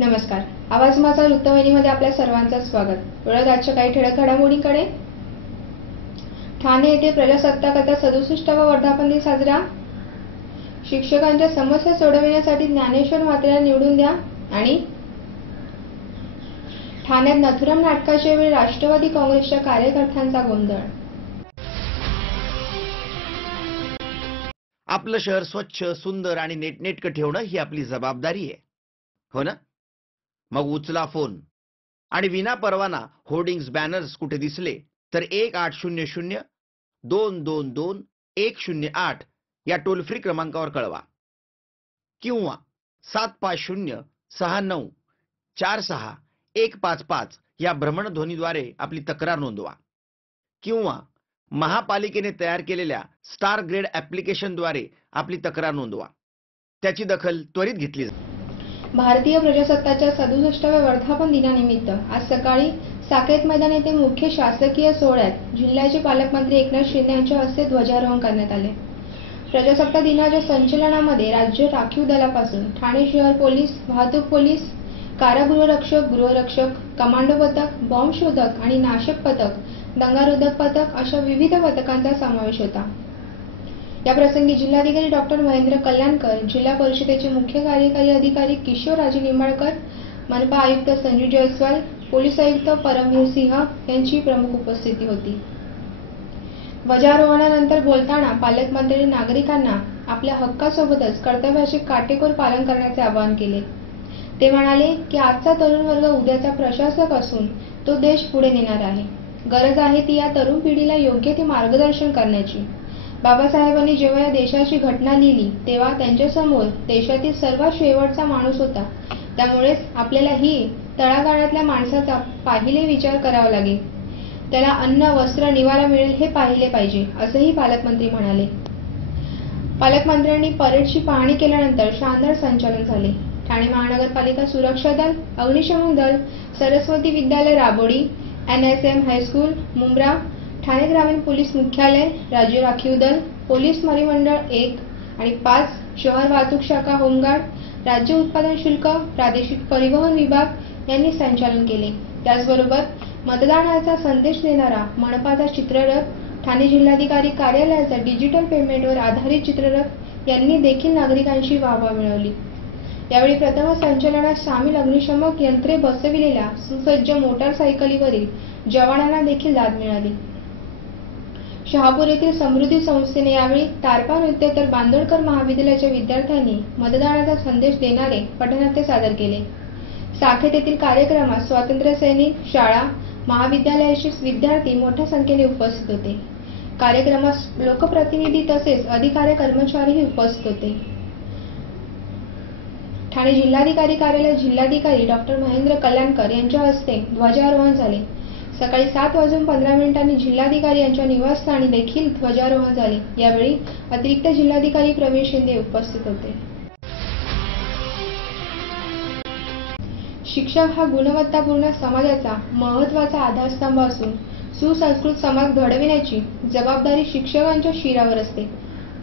नमस्कार. आवाज माझा वृत्तवाहिनीमध्ये आपल्या सर्वांचं स्वागत. वेळ आजच्या काही ठळक घडामोडींकडे. ठाणे येथे प्रजासत्ताकाचा 67वा वर्धापन दिन साजरा. शिक्षकांच्या समस्या सोडविण्यासाठी ज्ञानेश्वर म्हात्रेला निवडून द्या. आणि ठाण्यात नथुराम नाटकाच्या वेळी राष्ट्रवादी काँग्रेसच्या कार्यकर्त्यांचा गोंधळ. आपलं शहर स्वच्छ, सुंदर आणि नेटनेटकं ठेवणं ही आपली जबाबदारी आहे, हो ना? मग उचला फोन आणि विना परवाना होर्डिंग्स, बॅनर्स कुठे दिसले तर 1800-222-108 या टोल फ्री क्रमांकावर कळवा किंवा 7506946155 या भ्रमणध्वनीद्वारे आपली तक्रार नोंदवा किंवा महापालिकेने तयार केलेल्या स्टार ग्रेड ॲप्लिकेशनद्वारे आपली तक्रार नोंदवा. त्याची दखल त्वरित घेतली जाईल. भारतीय प्रजासत्ताकाच्या 67व्या वर्धापन दिनानिमित्त आज सकाळी साकेत मैदान येथे मुख्य शासकीय सोहळ्यात जिल्ह्याचे पालकमंत्री एकनाथ शिंदे यांच्या हस्ते ध्वजारोहण करण्यात आले. प्रजासत्ताक दिनाच्या संचलनामध्ये राज्य राखीव दलापासून ठाणे शहर पोलीस, वाहतूक पोलीस, कारागृहरक्षक, गृहरक्षक, कमांडो पथक, बॉम्ब शोधक आणि नाशक पथक, दंगारोधक पथक अशा विविध पथकांचा समावेश होता. या प्रसंगी जिल्हाधिकारी डॉक्टर महेंद्र कल्याणकर, जिल्हा परिषदेचे मुख्य कार्यकारी अधिकारी किशोरराजे निंबाळकर, मनपा आयुक्त संजू जयस्वाल, पोलीस आयुक्त परमवीर सिंह यांची प्रमुख उपस्थिती होती. ध्वजारोहणानंतर बोलताना पालकमंत्र्यांनी नागरिकांना आपल्या हक्कासोबतच कर्तव्याचे काटेकोर पालन करण्याचे आवाहन केले. ते म्हणाले की आजचा तरुण वर्ग उद्याचा प्रशासक असून तो देश पुढे नेणार आहे. गरज आहे ती या तरुण पिढीला योग्य ते मार्गदर्शन करण्याची. बाबासाहेबांनी जेव्हा या देशाची घटना लिहिली तेव्हा त्यांच्यासमोर देशातील सर्वात शेवटचा माणूस होता. त्यामुळेच आपल्यालाही तळागाळातल्या माणसाचा पाहिले विचार करावा लागेल. त्याला अन्न, वस्त्र, निवारा मिळेल हे पाहिले पाहिजे, असंही पालकमंत्री म्हणाले. पालकमंत्र्यांनी परेडची पाहणी केल्यानंतर शानदार संचालन झाले. ठाणे महानगरपालिका सुरक्षा दल, अग्निशमन दल, सरस्वती विद्यालय राबोडी, NSM हायस्कूल, मुंब्रा, ठाणे ग्रामीण पोलीस मुख्यालय, राज्य राखीव दल, पोलीस परिमंडळ 1 आणि 5, शहर वाहतूक शाखा, होमगार्ड, राज्य उत्पादन शुल्क, प्रादेशिक परिवहन विभाग यांनी संचालन केले. त्याचबरोबर मतदानाचा संदेश देणारा मनपाचा चित्ररथ, ठाणे जिल्हाधिकारी कार्यालयाचा डिजिटल पेमेंटवर आधारित चित्ररथ यांनी देखील नागरिकांची वाहवा मिळवली. यावेळी प्रथम संचलनात सामील अग्निशमक यंत्रे बसविलेल्या सुसज्ज मोटारसायकलीवरील जवानांना देखील दाद मिळाली. शहापूर येथील समृद्धी संस्थेने यावेळी तारपा नृत्य तर बांदोडकर महाविद्यालयाच्या विद्यार्थ्यांनी मतदानाचा संदेश देणारे पथनाट्य सादर केले. साकेत येथील कार्यक्रमात स्वातंत्र्य सैनिक, शाळा, महाविद्यालयाचे विद्यार्थी मोठ्या संख्येने उपस्थित होते. कार्यक्रमात लोकप्रतिनिधी तसेच अधिकारी, कर्मचारीही उपस्थित होते. ठाणे जिल्हाधिकारी कार्यालयात जिल्हाधिकारी डॉक्टर महेंद्र कल्याणकर यांच्या हस्ते ध्वजारोहण झाले. सकाळी 7:15 जिल्हाधिकारी यांच्या निवासस्थानी देखील ध्वजारोहण झाले. यावेळी अतिरिक्त जिल्हाधिकारी प्रवीण शिंदे उपस्थित होते. शिक्षक हा गुणवत्तापूर्ण समाजाचा महत्त्वाचा आधारस्तंभ असून सुसंस्कृत समाज घडविण्याची जबाबदारी शिक्षकांच्या शिरावर असते.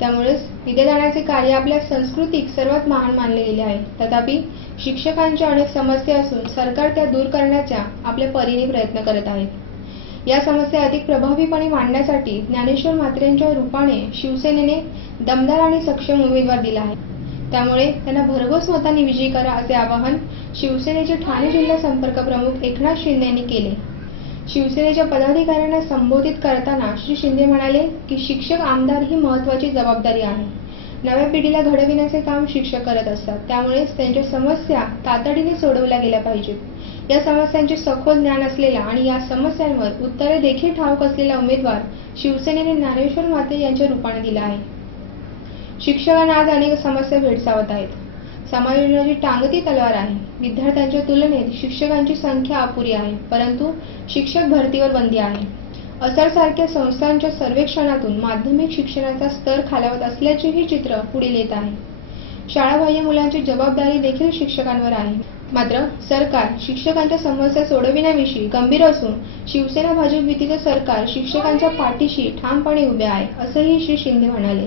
त्यामुळेच विद्यादानाचे कार्य आपल्या संस्कृतीत सर्वात महान मानले गेले आहे. तथापि शिक्षकांच्या अनेक समस्या असून सरकार त्या दूर करण्याचा आपल्या परीने प्रयत्न करत आहे. या समस्या अधिक प्रभावीपणे मांडण्यासाठी ज्ञानेश्वर म्हात्रेंच्या रूपाने शिवसेनेने दमदार आणि सक्षम उमेदवार दिला आहे. त्यामुळे त्यांना भरघोस मतांनी विजयी करा असे आवाहन शिवसेनेचे ठाणे जिल्हा संपर्क प्रमुख एकनाथ शिंदे यांनी केले. शिवसेनेच्या पदाधिकाऱ्यांना संबोधित करताना श्री शिंदे म्हणाले की शिक्षक, आमदार ही महत्त्वाची जबाबदारी आहे. नव्या पिढीला घडविण्याचे काम शिक्षक करत असतात. त्यामुळेच त्यांच्या समस्या तातडीने सोडवल्या गेल्या पाहिजेत. या समस्यांचे सखोल ज्ञान असलेला आणि या समस्यांवर उत्तरे देखील ठाऊक असलेला उमेदवार शिवसेनेने ज्ञानेश्वर म्हात्रे यांच्या रूपाने दिला आहे. शिक्षकांना आज अनेक समस्या भेडसावत आहेत. समायोजनाची टांगती तलवार आहे. विद्यार्थ्यांच्या तुलनेत शिक्षकांची संख्या अपुरी आहे, परंतु शिक्षक भरतीवर बंदी आहे. असर सारख्या संस्थांच्या सर्वेक्षणातून माध्यमिक शिक्षणाचा स्तर खालावत असल्याचेही चित्र पुढे येत आहे. शाळाबाह्य मुलांची जबाबदारी देखील शिक्षकांवर आहे. मात्र सरकार शिक्षकांच्या समस्या सोडविण्याविषयी गंभीर असून शिवसेना भाजप युतीचे सरकार शिक्षकांच्या पाठीशी ठामपणे उभे आहे, असंही श्री शिंदे म्हणाले.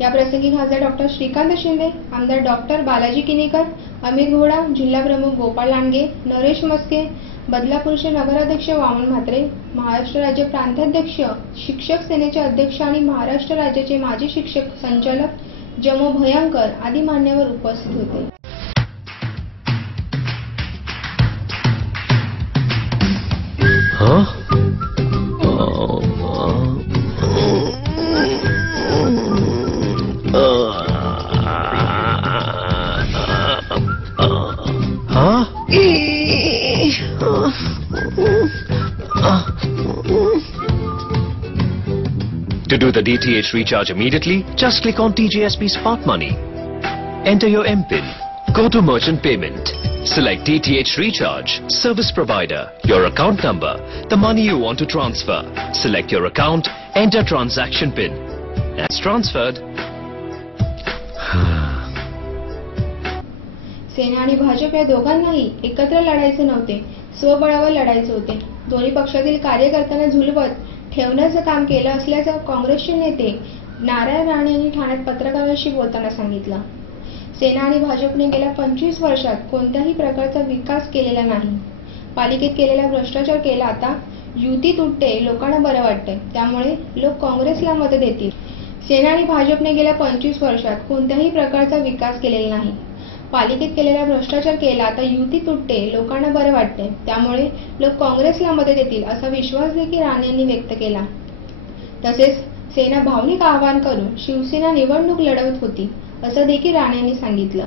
याप्रसंगी खासदार डॉक्टर श्रीकांत शिंदे, आमदार डॉक्टर बालाजी किनीकर, अमित घोडा, जिल्हा प्रमुख गोपाळ लांडगे, नरेश मस्के, बदलापूरचे नगराध्यक्ष वामन म्हात्रे, महाराष्ट्र राज्य प्रांताध्यक्ष, शिक्षक सेनेचे अध्यक्ष आणि महाराष्ट्र राज्याचे माजी शिक्षक संचालक जमो भयंकर आदी मान्यवर उपस्थित होते. To do the DTH recharge immediately, just click on TGSP Smart Money. Enter your MPIN. Go to Merchant Payment. Select DTH Recharge, Service Provider, your account number, the money you want to transfer. Select your account, enter transaction PIN. As transferred. सेना आणि भाजप या दोघांनाही एकत्र लढायचे नव्हते, स्वबळावर लढायचे होते. दोन्ही पक्षातील कार्यकर्त्यांना झुलवत ठेवण्याचं काम केलं असल्याचं काँग्रेसचे नेते नारायण राणे यांनी ठाण्यात पत्रकारांशी बोलताना सांगितलं. सेना आणि भाजपने गेल्या 25 वर्षात कोणत्याही प्रकारचा विकास केलेला नाही. पालिकेत केलेला भ्रष्टाचार केला. आता युती तुटते, लोकांना बरं वाटतंय, त्यामुळे लोक काँग्रेसला मत देतील. सेना आणि भाजपने गेल्या 25 वर्षात कोणत्याही प्रकारचा विकास केलेला नाही. पालिकेत केलेला भ्रष्टाचार केला. आता युती तुटते, लोकांना बरं वाटतंय, त्यामुळे लोक काँग्रेसला मत देतील असा विश्वास देखील राणे यांनी व्यक्त केला. तसेच सेना भावनिक आवाहन करून शिवसेना निवडणूक लढवत होती असं देखील राणे यांनी सांगितलं.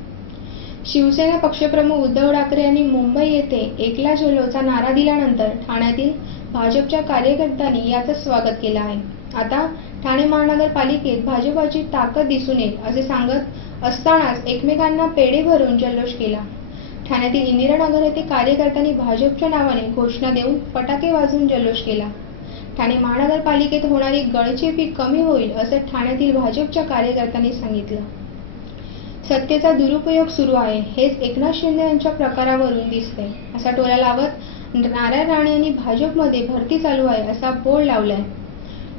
शिवसेना पक्षप्रमुख उद्धव ठाकरे यांनी मुंबई येथे एकला चलोचा नारा दिल्यानंतर ठाण्यातील भाजपच्या कार्यकर्त्यांनी याचं स्वागत केलं आहे. आता ठाणे महानगरपालिकेत भाजपाची ताकद दिसून येईल असे सांगत असतानाच एकमेकांना पेढे भरून जल्लोष केला. ठाण्यातील इंदिरानगर येथे कार्यकर्त्यांनी भाजपच्या नावाने घोषणा देऊन फटाके वाजवून जल्लोष केला. ठाणे महानगरपालिकेत होणारी गळचेपी कमी होईल असं ठाण्यातील भाजपच्या कार्यकर्त्यांनी सांगितलं. सत्तेचा दुरुपयोग सुरू आहे, हेच एकनाथ शिंदे यांच्या प्रकारावरून दिसतंय असा टोला लावत नारायण राणे यांनी भाजपमध्ये भरती चालू आहे असा बोर्ड लावलाय.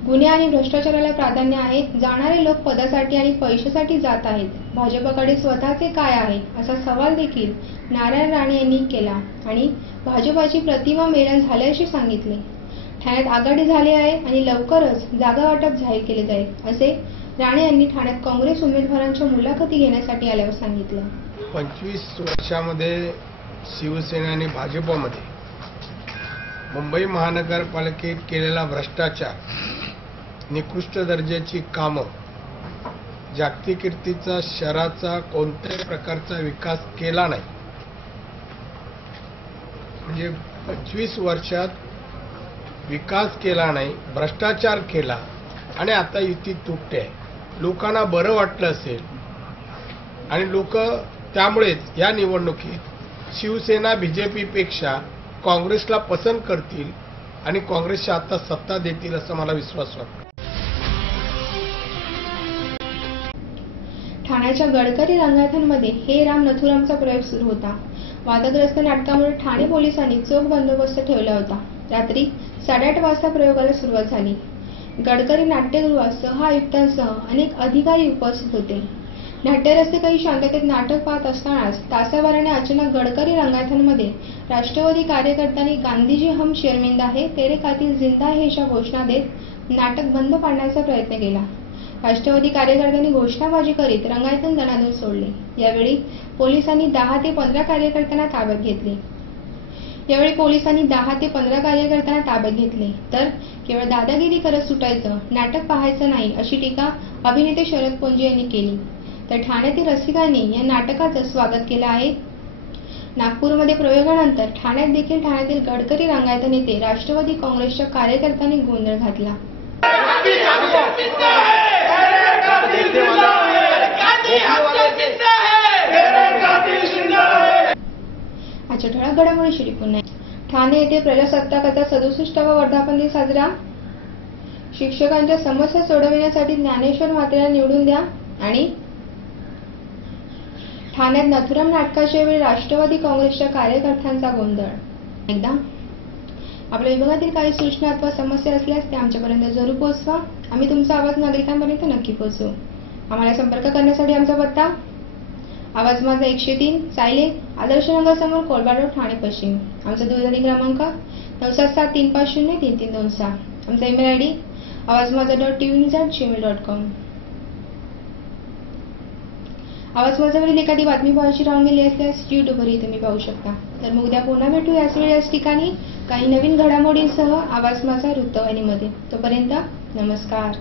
गुन्हे आणि भ्रष्टाचाराला प्राधान्य आहे. जाणारे लोक पदासाठी आणि पैशासाठी जात आहेत. भाजपकडे स्वतःचे काय आहे असा सवाल देखील नारायण राणे यांनी केला आणि भाजपाची प्रतिमा मेलन झाल्याचे सांगितले. ठाण्यात आघाडी झाली आहे आणि लवकरच जागा वाटप जाहीर केले जाईल असे राणे यांनी ठाण्यात काँग्रेस उमेदवारांच्या मुलाखती घेण्यासाठी आल्यावर सांगितलं. 25 वर्षामध्ये शिवसेना आणि भाजपमध्ये मुंबई महानगरपालिकेत केलेला भ्रष्टाचार, निकृष्ट दर्जाची कामं, जागतिक कीर्तीचा शहराचा कोणत्याही प्रकारचा विकास केला नाही. म्हणजे 25 वर्षात विकास केला नाही, भ्रष्टाचार केला आणि आता युती तुटते आहे. लोकांना बरं वाटलं असेल आणि लोक त्यामुळेच या निवडणुकीत शिवसेना बीजेपीपेक्षा काँग्रेसला पसंत करतील आणि काँग्रेसच्या आता सत्ता देतील असा मला विश्वास वाटतो. ठाण्याच्या गडकरी रंगायतांमध्ये हे राम नथुरामचा प्रयोग सुरू होता. वादग्रस्त नाटकामुळे ठाणे पोलिसांनी चोख बंदोबस्त ठेवला होता. रात्री 8:30 वाजता प्रयोगाला सुरुवात झाली. गडकरी नाट्यगृहात सहआयुक्तांसह अनेक अधिकारी उपस्थित होते. नाट्यरस्ते काही शांततेत नाटक पाहत असतानाच तासाभराने अचानक गडकरी रंगायतांमध्ये राष्ट्रवादी कार्यकर्त्यांनी गांधीजी हम शर्मिंदा है, तेरे कातिल जिंदा है अशा घोषणा देत नाटक बंद पाडण्याचा प्रयत्न केला. राष्ट्रवादी कार्यकर्त्यांनी घोषणाबाजी करीत रंगायतन दणानून सोडले. यावेळी पोलिसांनी 10 ते 15 कार्यकर्त्यांना ताब्यात घेतले. तर केवळ दादागिरी करत सुटायचं, नाटक पाहायचं नाही अशी टीका अभिनेते शरद पोंजे यांनी केली. तर ठाण्यातील रसिकांनी या नाटकाचं स्वागत केलं आहे. नागपूरमध्ये प्रयोगानंतर ठाण्यात देखील ठाण्यातील गडकरी रंगायत नेते राष्ट्रवादी काँग्रेसच्या कार्यकर्त्यांनी गोंधळ घातला. आजच्या ठळक घडामोडींशी पुन्हा. ठाणे येथे प्रजासत्ताकाचा 67वा वर्धापन दिन साजरा. शिक्षकांच्या समस्या सोडविण्यासाठी ज्ञानेश्वर म्हात्रेला निवडून द्या. आणि ठाण्यात नथुराम नाटकाच्या वेळी राष्ट्रवादी काँग्रेसच्या कार्यकर्त्यांचा गोंधळ. एकदा आपल्या विभागातील काही सूचना अथवा समस्या असल्यास त्या आमच्यापर्यंत जरूर पोहोचवा. आम्ही तुमचा आवाज नागरिकांपर्यंत नक्की पोहोचवू. आम्हाला संपर्क करण्यासाठी आमचा पत्ता आवाज माझा 103 सायले आदर्श नगरसमोर कोलबाड रोड ठाणे पश्चिम. आमचा दूरध्वनी क्रमांक 9773503326. आमचा ईमेल आयडी awazmaza.tvnews@gmail.com. आवाज माझावरील एखादी बातमी पाहायची राहून गेली असल्यास यूट्यूबवरही तुम्ही पाहू शकता. तर मग उद्या पुन्हा भेटू याच वेळी याच ठिकाणी काही नवीन घडामोडींसह आवाज माझा वृत्तवाहिनीमध्ये. तोपर्यंत नमस्कार.